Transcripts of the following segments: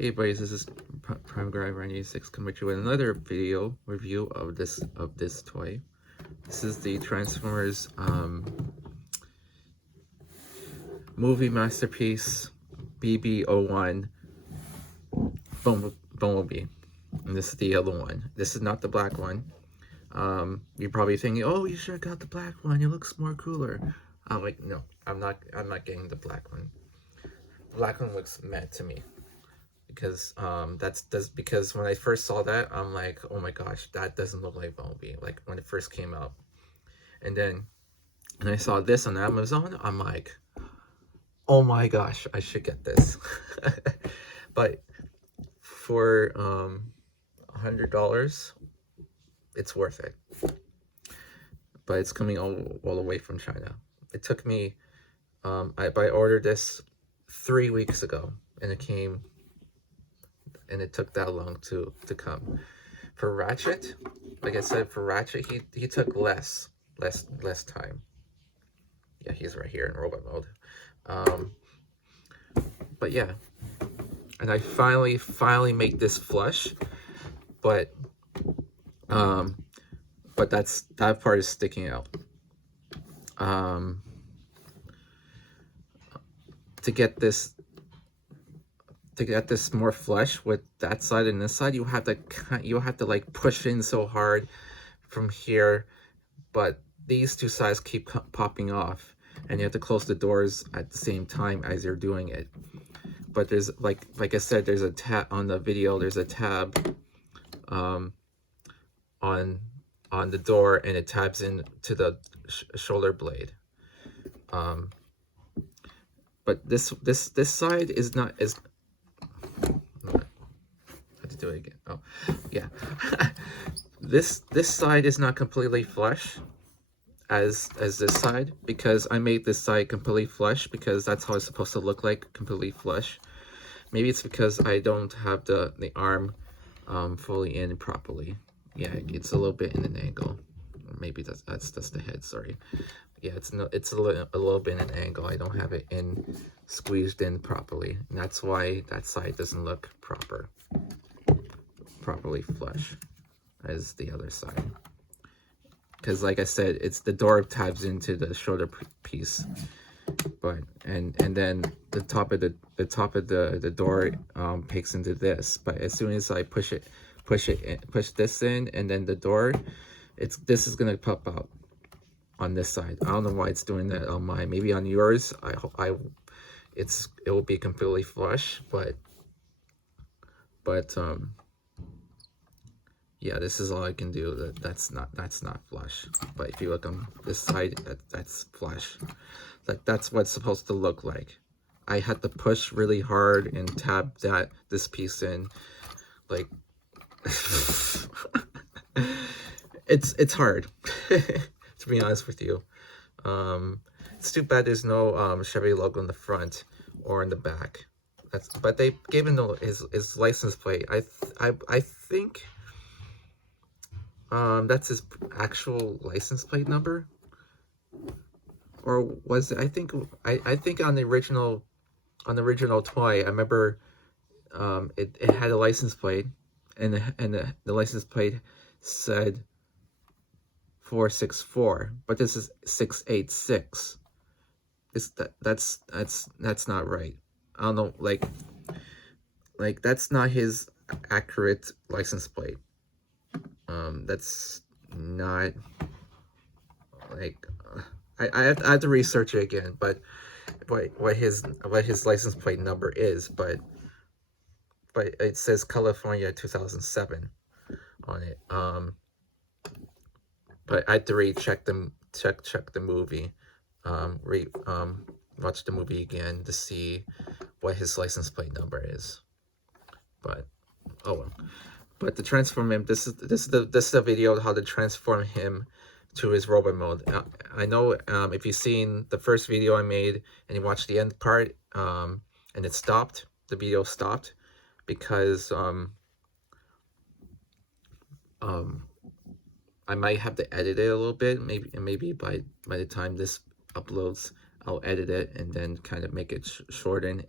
Hey buddies, this is Prime Guy 86 coming to you with another video review of this toy. This is the Transformers movie masterpiece BB-01 Bumblebee, and this is the yellow one. This is not the black one. You're probably thinking, oh, you should have got the black one. It looks more cooler. I'm like, no, I'm not getting the black one. The black one looks meh to me. Because because when I first saw that, I'm like, oh my gosh, that doesn't look like Bumblebee, like when it first came out. And then when I saw this on Amazon, I'm like, oh my gosh, I should get this. But for $100, it's worth it. But it's coming all the way from China. It took me I ordered this 3 weeks ago, and it came, and it took that long to come. For Ratchet, like I said, for Ratchet, he took less time. Yeah, he's right here in robot mode. But yeah, and I finally make this flush, but that part is sticking out. To get this more flush with that side and this side, you have to like push in so hard from here, but these two sides keep popping off, and you have to close the doors at the same time as you're doing it. But there's like I said, there's a tab on the video. There's a tab on the door, and it tabs into the shoulder blade. But this side is not as. I have to do it again. Oh, yeah. This side is not completely flush as this side, because I made this side completely flush because that's how it's supposed to look like, completely flush. Maybe it's because I don't have the arm fully in properly. Yeah, it's a little bit in an angle. Maybe that's just the head. Sorry. Yeah, it's a little bit in an angle. I don't have it squeezed in properly, and that's why that side doesn't look properly flush as the other side. Because like I said, it's the door tabs into the shoulder piece, but and then the top of the door picks into this. But as soon as I push this in, and then the door, this is gonna pop out on this side. I don't know why it's doing that on mine. Maybe on yours, it will be completely flush, but yeah, this is all I can do. That's not flush. But if you look on this side, that's flush. That's what it's supposed to look like. I had to push really hard and tab this piece in, like it's hard to be honest with you. It's too bad there's no Chevy logo in the front or in the back. But they gave him his license plate. I think that's his actual license plate number, or was it? I think on the original toy, I remember it had a license plate, and the license plate said 464, but this is 686. That's not right. I don't know, like that's not his accurate license plate. That's not like I have to research it again, but what his license plate number is, but it says California 2007 on it. But I had to recheck check the movie, watch the movie again to see what his license plate number is. But oh well. But to transform him, this is the video of how to transform him to his robot mode. I know if you've seen the first video I made and you watched the end part, and it stopped, the video stopped because I might have to edit it a little bit. Maybe by the time this uploads, I'll edit it and then kind of make it shorten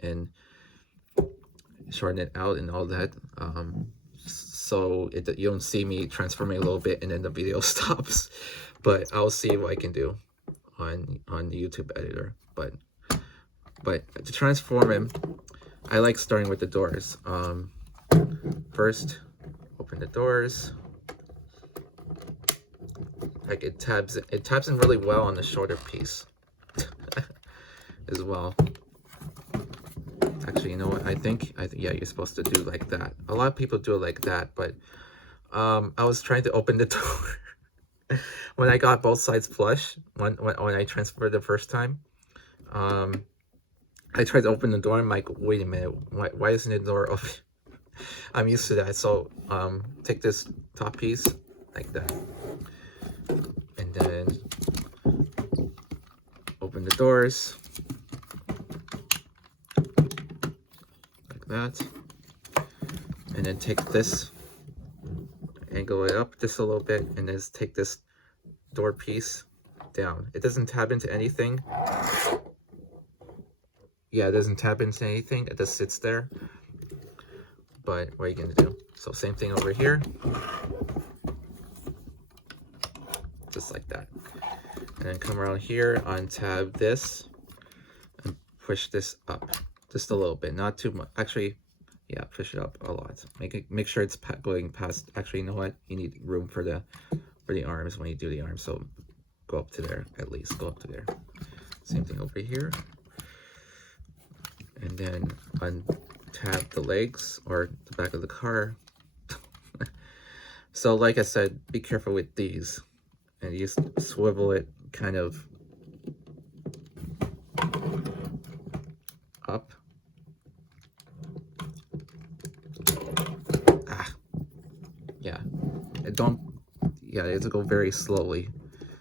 shorten it out and all that. So you don't see me transforming a little bit and then the video stops. But I'll see what I can do on the YouTube editor. But to transform him, I like starting with the doors. First, open the doors. Like it tabs in really well on the shoulder piece as well. Actually, you know what? I think yeah, you're supposed to do like that. A lot of people do it like that, but I was trying to open the door when I got both sides flush. When I transferred the first time, I tried to open the door. I'm like, wait a minute, why isn't the door open? I'm used to that. So take this top piece like that, and then open the doors like that, and then take this, angle it up just a little bit, and then take this door piece down. It doesn't tab into anything. Yeah, it doesn't tab into anything. It just sits there. But what are you gonna do? So same thing over here, just like that. And then come around here, untab this, and push this up just a little bit, not too much. Actually, yeah, push it up a lot. Make sure it's going past. Actually, you know what? You need room for the arms when you do the arms. So go up to there at least. Go up to there. Same thing over here. And then untab the legs or the back of the car. So like I said, be careful with these. And you swivel it kind of up. Yeah. And don't, yeah, you have to go very slowly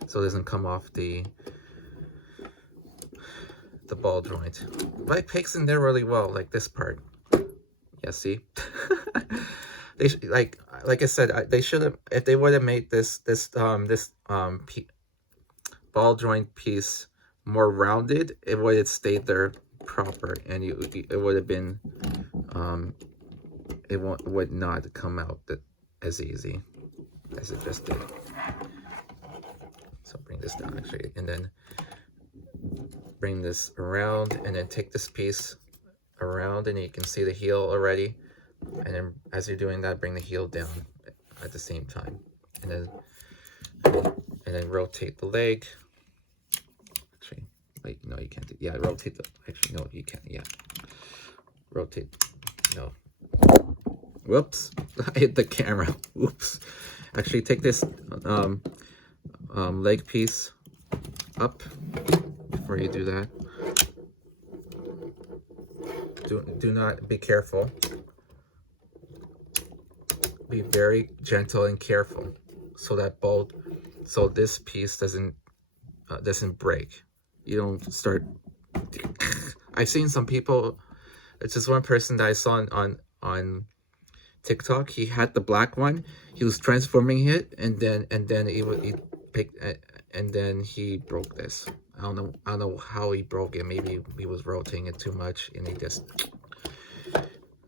so it doesn't come off the ball joint. But it picks in there really well, like this part. Yeah, see? They like I said, they should have, if they would have made this ball joint piece more rounded, it would have stayed there proper, and it would have been it would not come out as easy as it just did. So bring this down actually, and then bring this around, and then take this piece around, and you can see the heel already. And then as you're doing that, bring the heel down at the same time, and then rotate the leg. Actually, wait, no, you can't do, yeah, rotate the, actually, no, you can't, yeah. Rotate, no. Whoops, I hit the camera, oops. Actually, take this leg piece up before you do that. Do not, be careful. Be very gentle and careful so that so this piece doesn't break. You don't start. I've seen some people. It's just one person that I saw on TikTok. He had the black one. He was transforming it, and then he picked, and then he broke this. I don't know how he broke it. Maybe he was rotating it too much, and he just.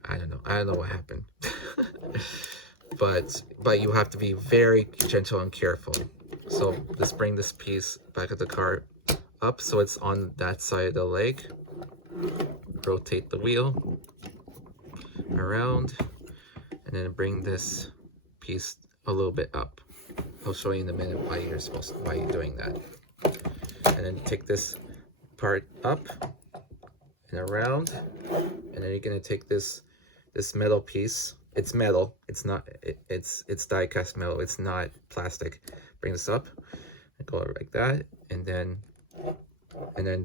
I don't know what happened. But you have to be very gentle and careful. So just bring this piece back of the car up so it's on that side of the leg. Rotate the wheel around, and then bring this piece a little bit up. I'll show you in a minute why you're doing that. And then take this part up and around, and then you're gonna take this metal piece. It's metal. It's not. It's die-cast metal. It's not plastic. Bring this up and go like that, and then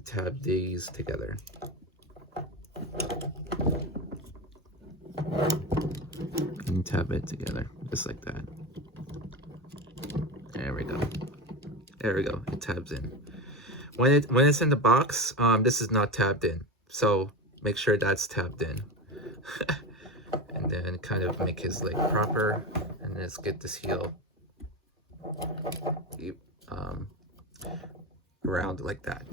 tab these together. And tab it together just like that. There we go. There we go. It tabs in. When it's in the box, this is not tabbed in. So make sure that's tabbed in. And then kind of make his leg proper, and let's get this heel around like that,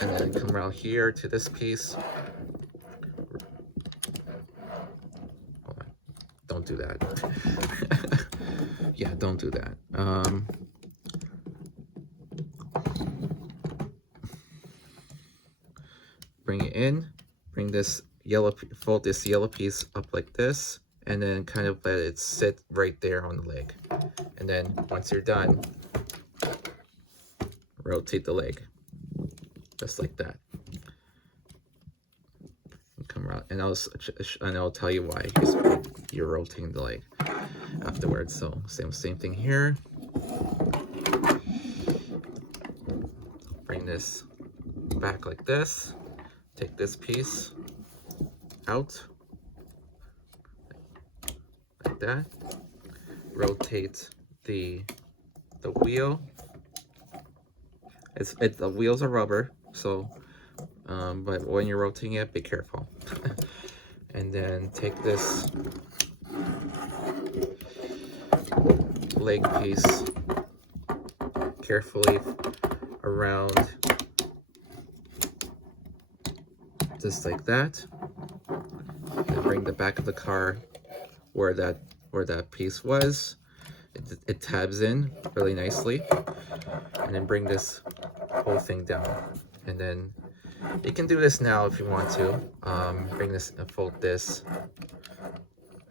and then come around here to this piece, don't do that. Yeah, don't do that. Bring it in, bring this fold this yellow piece up like this, and then kind of let it sit right there on the leg. And then once you're done, rotate the leg, just like that. And come around, and I'll tell you why you're rotating the leg afterwards. So same thing here. Bring this back like this. Take this piece out like that. Rotate the wheel. The wheels are rubber, so but when you're rotating it, be careful. And then take this leg piece carefully around, just like that, and bring the back of the car where that piece was. It tabs in really nicely, and then bring this whole thing down. And then you can do this now if you want to. Bring this and fold this,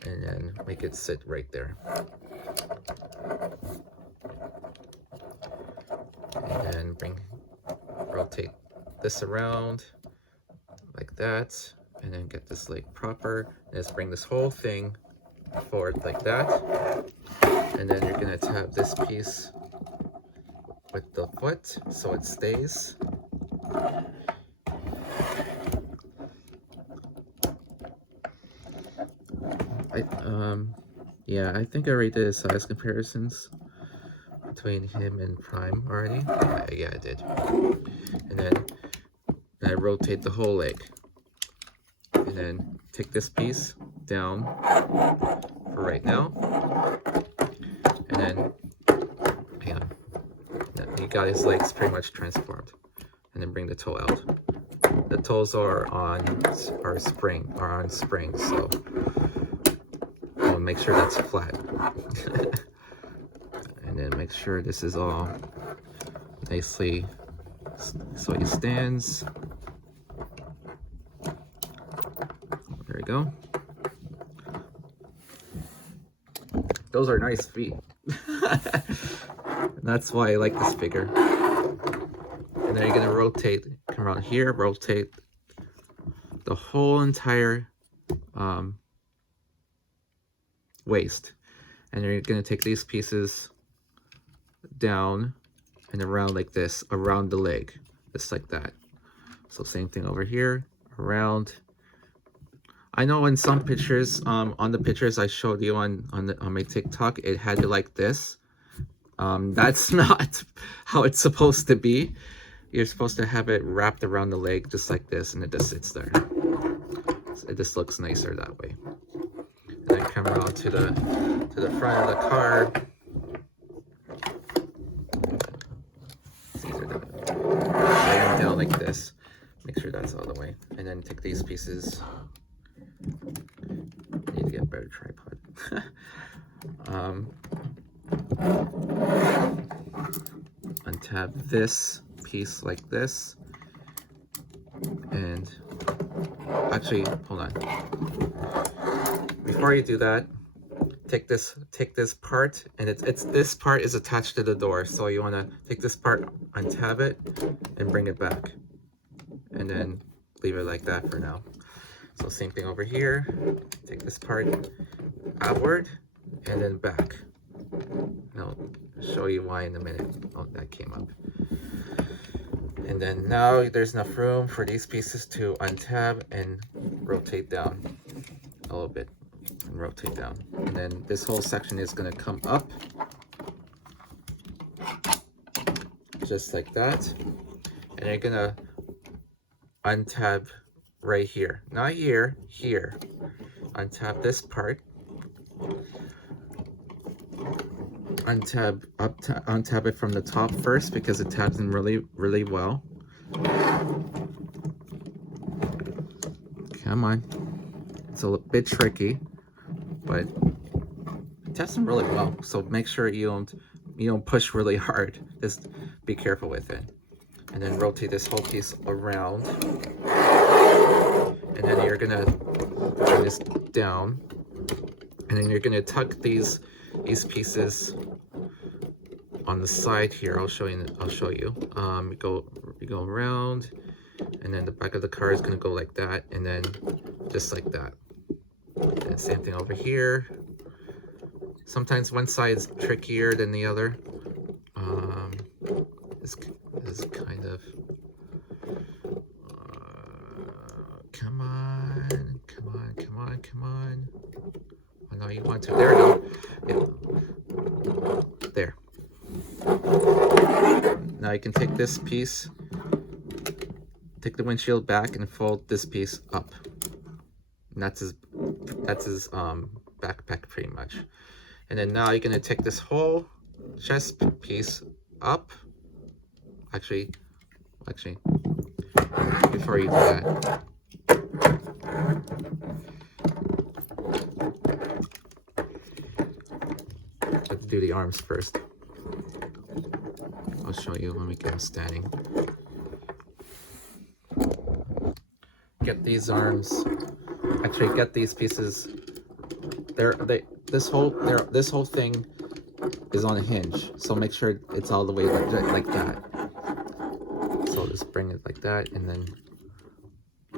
and then make it sit right there. And then rotate this around like that, and then get this leg proper, and just bring this whole thing forward like that. And then you're gonna tap this piece with the foot so it stays. Yeah, I think I already did size comparisons between him and Prime already. Yeah, I did. And then I rotate the whole leg, and then take this piece down for right now, and then hang on, he got his legs pretty much transformed. And then bring the toe out. The toes are on spring, so make sure that's flat. And then make sure this is all nicely so he stands. There we go. Those are nice feet. That's why I like this figure. And then you're gonna rotate, come around here, rotate the whole entire waist. And you're gonna take these pieces down and around like this, around the leg, just like that. So same thing over here, around. I know in some pictures, on the pictures I showed you on my TikTok, it had it like this. That's not how it's supposed to be. You're supposed to have it wrapped around the leg just like this, and it just sits there. So it just looks nicer that way. And then come around to the front of the car. Lay them down like this. Make sure that's all the way. And then take these pieces. I need to get a better tripod. Untap this piece like this, and actually, hold on. Before you do that, take this part, and this part is attached to the door, so you want to take this part, untab it, and bring it back, and then leave it like that for now. So same thing over here. Take this part outward and then back. And I'll show you why in a minute. Oh, that came up. And then now there's enough room for these pieces to untab and rotate down a little bit. And rotate down. And then this whole section is going to come up. Just like that. And you're going to untab right here. Not here, here. Untap this part. Untap it from the top first because it tabs in really well. Come on. It's a bit tricky, but taps them really well. So make sure you don't push really hard. Just be careful with it. And then rotate this whole piece around. And then you're gonna bring this down. And then you're gonna tuck these pieces on the side here. I'll show you. You go around, and then the back of the car is gonna go like that, and then just like that. And same thing over here. Sometimes one side is trickier than the other. This is kind of. Come on. Oh no, you want to. There we go. Yeah. There. Now you can take this piece, take the windshield back, and fold this piece up. And that's his backpack pretty much. And then now you're gonna take this whole chest piece up. Actually, before you do that, let's do the arms first. I'll show you when we get them standing. Get these arms. Actually, get these pieces. This whole thing is on a hinge, so make sure it's all the way like that. So just bring it like that, and then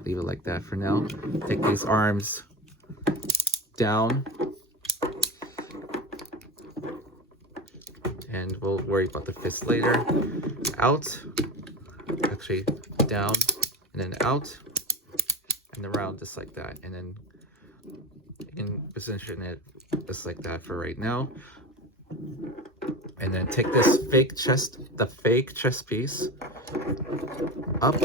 leave it like that for now. Take these arms down, and we'll worry about the fist later. Out, actually down, and then out, and around just like that, and then you can position it just like that for right now. And then take this fake chest piece up,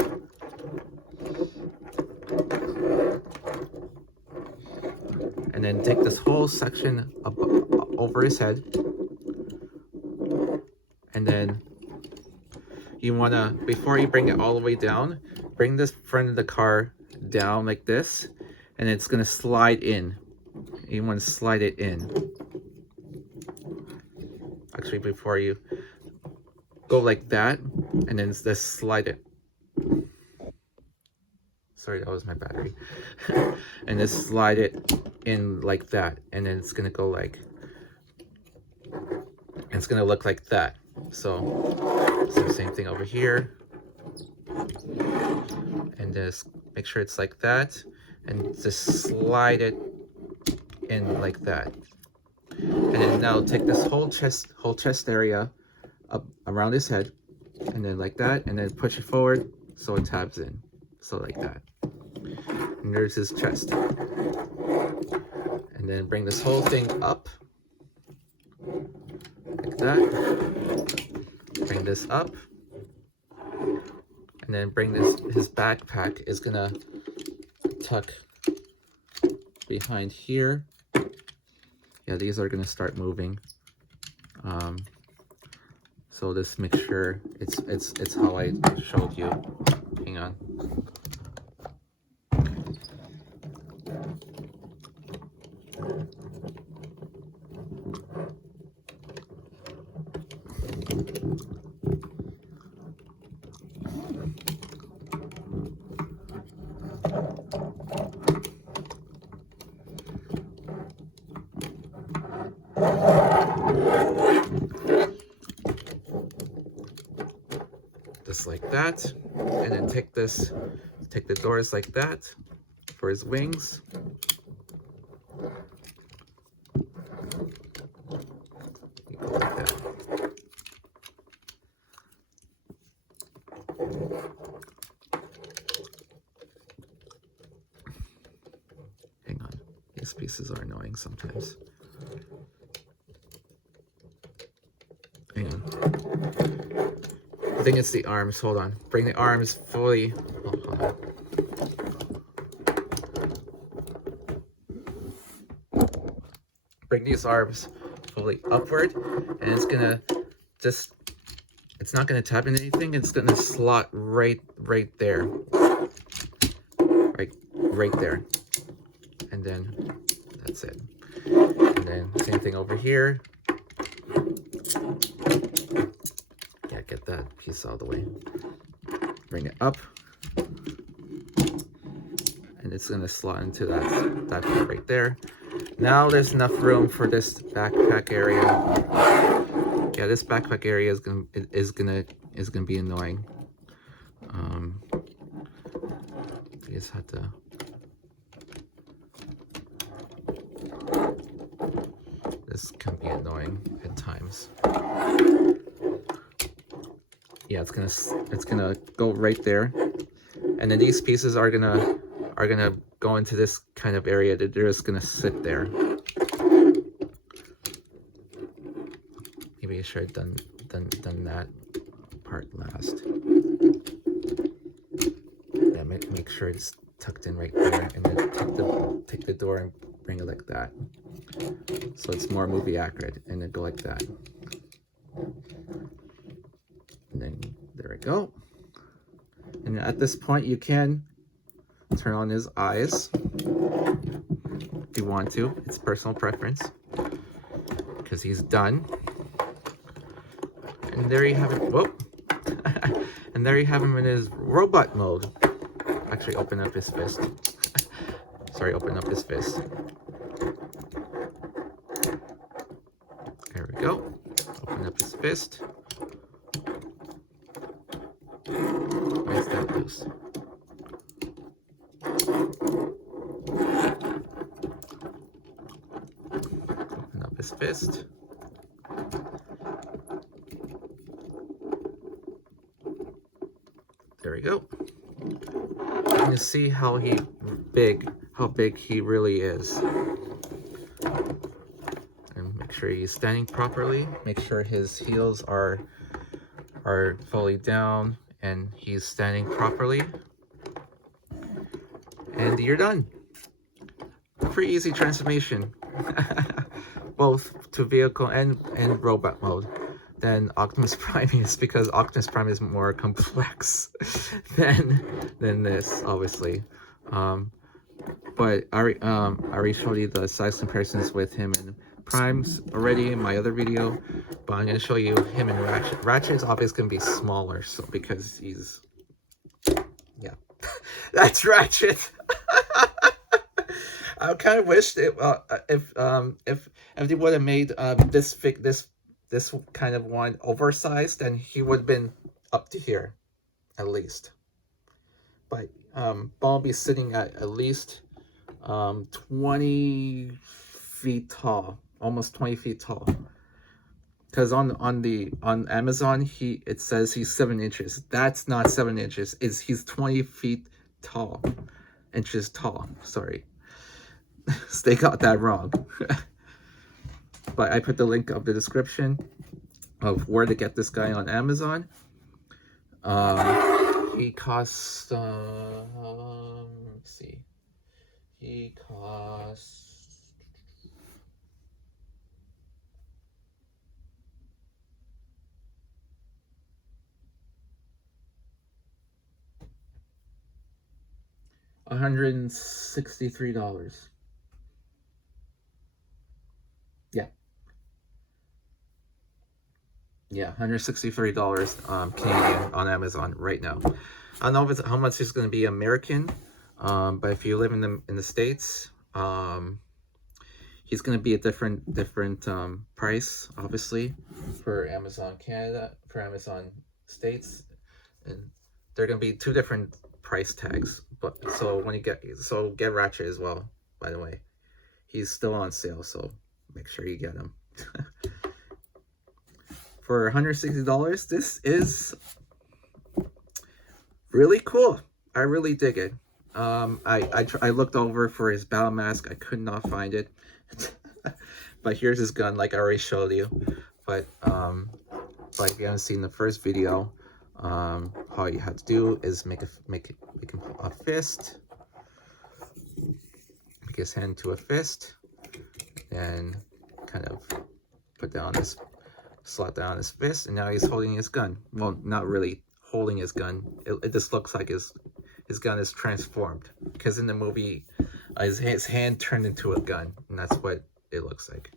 and then take this whole section up over his head, and then you want to, before you bring it all the way down, bring this front of the car down like this, and it's going to slide in. You want to slide it in. Actually, before you go like that, and then just slide it. Sorry, that was my battery. And just slide it in like that, and then it's gonna go like, and it's gonna look like that. So same thing over here, and just make sure it's like that, and just slide it in like that. And then now take this whole chest area up around his head, and then like that, and then push it forward so it tabs in, so like that. And there's his chest. And then bring this whole thing up like that. Bring this up, and then bring this. His backpack is gonna tuck behind here. Yeah, these are gonna start moving. So just make sure it's how I showed you. Hang on. Just like that, and then take the doors like that for his wings. You go like that. Hang on, these pieces are annoying sometimes. Hang on. I think it's the arms. Hold on. Bring the arms fully. Oh, hold on. Bring these arms fully upward, and it's gonna just. It's not gonna tap into anything. It's gonna slot right there. Right there, and then that's it. And then same thing over here. Yeah, get that piece out of the way. Bring it up. And it's gonna slot into that part right there. Now there's enough room for this backpack area. Yeah, this backpack area is gonna be annoying. You just have to. This can be annoying at times. Yeah, it's gonna go right there, and then these pieces are gonna go into this kind of area that they're just gonna sit there. Maybe I should have done that part last. Yeah, make sure it's tucked in right there, and then take the door and bring it like that, so it's more movie accurate, and then go like that, and then there we go. And at this point, you can turn on his eyes if you want to. It's personal preference, because he's done. And there you have it. Whoop. And there you have him in his robot mode. Actually, open up his fist. Sorry, open up his fist. There we go. Open up his fist. Why is that loose? Open up his fist. There we go. You can see how big he really is. And make sure he's standing properly. Make sure his heels are fully down and he's standing properly. And you're done. Pretty easy transformation. Both to vehicle and robot mode than Optimus Prime is, because Optimus Prime is more complex than this, obviously. But I already showed you the size comparisons with him and Primes already in my other video, but I'm going to show you him and Ratchet. Ratchet is obviously going to be smaller, so because he's, yeah, that's Ratchet. I kind of wished if they would have made this kind of one oversized, then he would have been up to here, at least. But Bumblebee's sitting at least 20 feet tall, almost 20 feet tall. Because on Amazon it says he's 7 inches. That's not 7 inches. He's 20 feet tall, inches tall. Sorry. They got that wrong. But I put the link of the description of where to get this guy on Amazon. He costs, let's see. He costs $163. Yeah, $163 Canadian on Amazon right now. I don't know if how much it's going to be American, but if you live in the States, he's going to be a different price, obviously, for Amazon Canada, for Amazon States, and they're going to be 2 different price tags. But so when you get Ratchet as well. By the way, he's still on sale, so make sure you get him. For $160, this is really cool. I really dig it. I looked over for his battle mask. I could not find it. But here's his gun, like I already showed you. But like you haven't seen the first video, all you have to do is make him a fist. Make his hand to a fist, and kind of slot down his fist, and now he's holding his gun. Well, not really holding his gun. It just looks like his gun is transformed, because in the movie his hand turned into a gun, and that's what it looks like.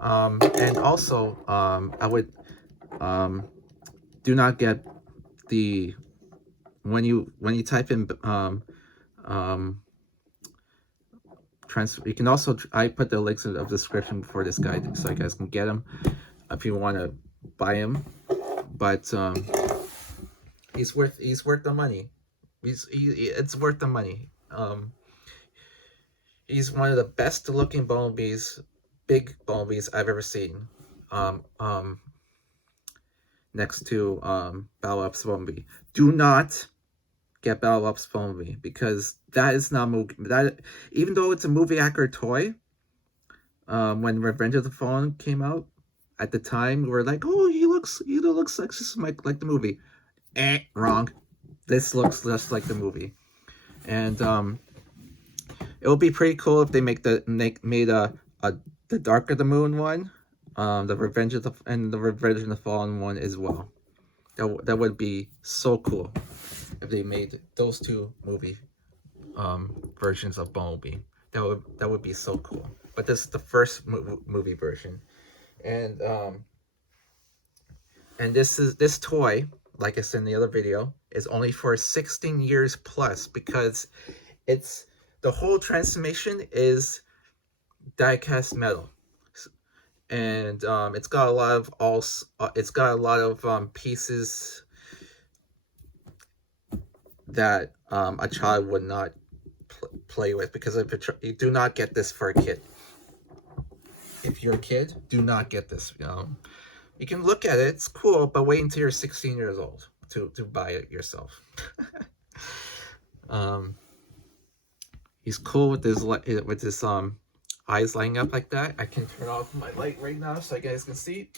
And also, I would do not get the when you type in you can also, I put the links in the description for this guide so you guys can get them if you want to buy him. But he's worth the money. It's worth the money. He's one of the best looking bumblebees, big bumblebees I've ever seen. Next to Battle Ops Bumblebee. Do not get Battle Ops Bumblebee because that is not movie. That, even though it's a movie accurate toy, when Revenge of the Fallen came out, at the time we were like, oh, he looks like just like the movie. Wrong. This looks just like the movie, and it would be pretty cool if they made the Dark of the Moon one, the Revenge of the Fallen one as well. That would be so cool if they made those two movie versions of Bumblebee. That would be so cool. But this is the first movie version, and this toy, like I said in the other video, is only for 16 years plus because the whole transformation is die-cast metal, and it's got a lot of pieces that a child would not play with, because you do not get this for a kid. If you're a kid, do not get this. You can look at it, it's cool, but wait until you're 16 years old to buy it yourself. He's cool with his eyes lighting up like that. I can turn off my light right now so you guys can see.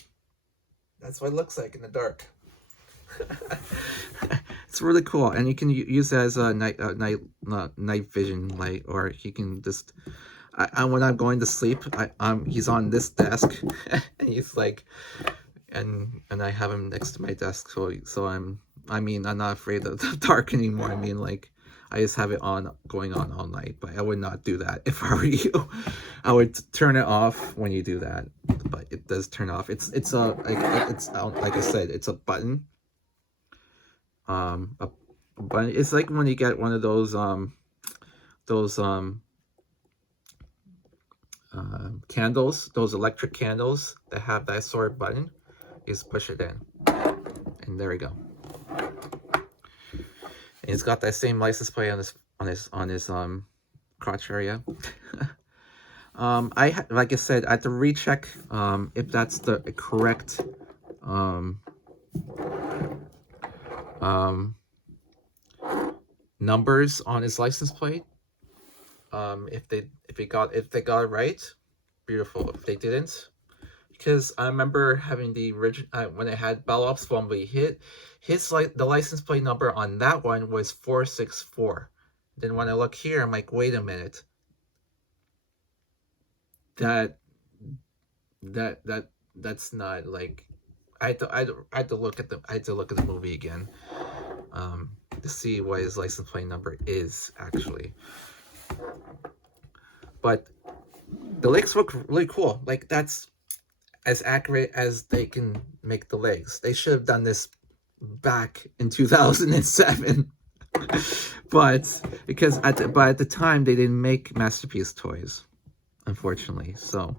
That's what it looks like in the dark. It's really cool, and you can use it as a night vision light, or you can just. When I'm going to sleep, he's on this desk, and he's like, and I have him next to my desk, so I'm not afraid of the dark anymore. I mean, like, I just have it going on all night, but I would not do that if I were you. I would turn it off when you do that, but it does turn off. It's like I said, it's a button. A button. It's like when you get one of those candles, those electric candles that have that sort of button. You just push it in, and there we go. And it's got that same license plate on his crotch area. Like I said, I had to recheck if that's the correct numbers on his license plate. If they got it right, beautiful. If they didn't, because I remember having the original when I had Battle Ops Bumblebee the license plate number on that one was 464. Then when I look here, I'm like, wait a minute. That's not like. I had to look at the movie again, to see what his license plate number is actually. But the legs look really cool. Like, that's as accurate as they can make the legs. They should have done this back in 2007. But at the time they didn't make Masterpiece toys, unfortunately. So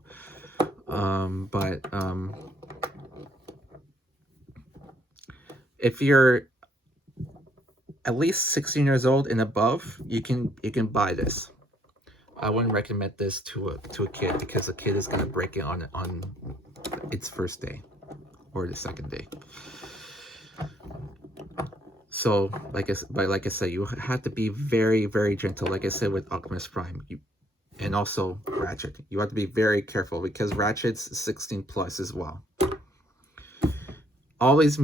if you're at least 16 years old and above, you can buy this. I wouldn't recommend this to a kid, because a kid is gonna break it on its first day or the second day. So like I said, you have to be very, very gentle. Like I said with Optimus Prime, and also Ratchet, you have to be very careful because Ratchet's 16 plus as well. All these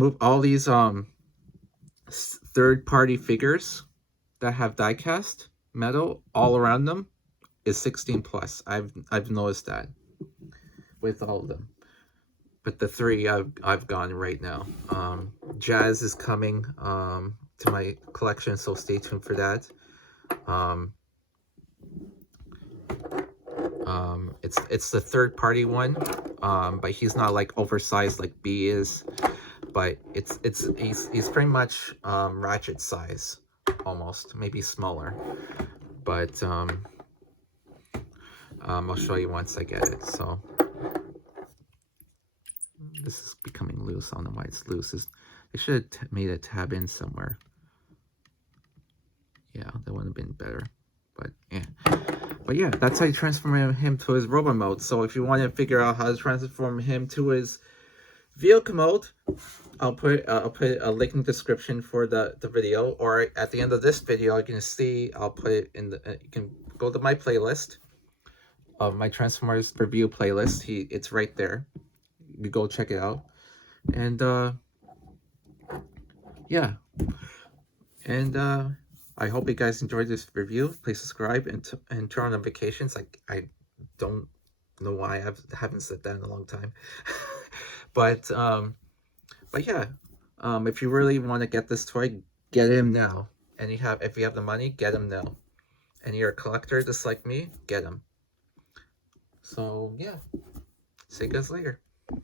third-party figures that have die-cast metal all around them is 16 plus. I've noticed that with all of them. But the three I've gone right now. Jazz is coming to my collection, so stay tuned for that. It's the third party one, but he's not like oversized like B is, but he's pretty much Ratchet size, almost, maybe smaller, but I'll show you once I get it. So this is becoming loose. I don't know why it's loose. They should have made a tab in somewhere. Yeah, that would have been better. But yeah. But yeah, that's how you transform him to his robot mode. So if you want to figure out how to transform him to his vehicle mode, I'll put a link in the description for the video, or at the end of this video you can see, I'll put it in the you can go to my playlist of my Transformers review playlist. It's right there. You go check it out. And yeah. And I hope you guys enjoyed this review. Please subscribe and turn on notifications. I don't know why I haven't said that in a long time. But yeah, if you really want to get this toy, get him now. And if you have the money, get him now. And you're a collector just like me, get him. So yeah, see you guys later.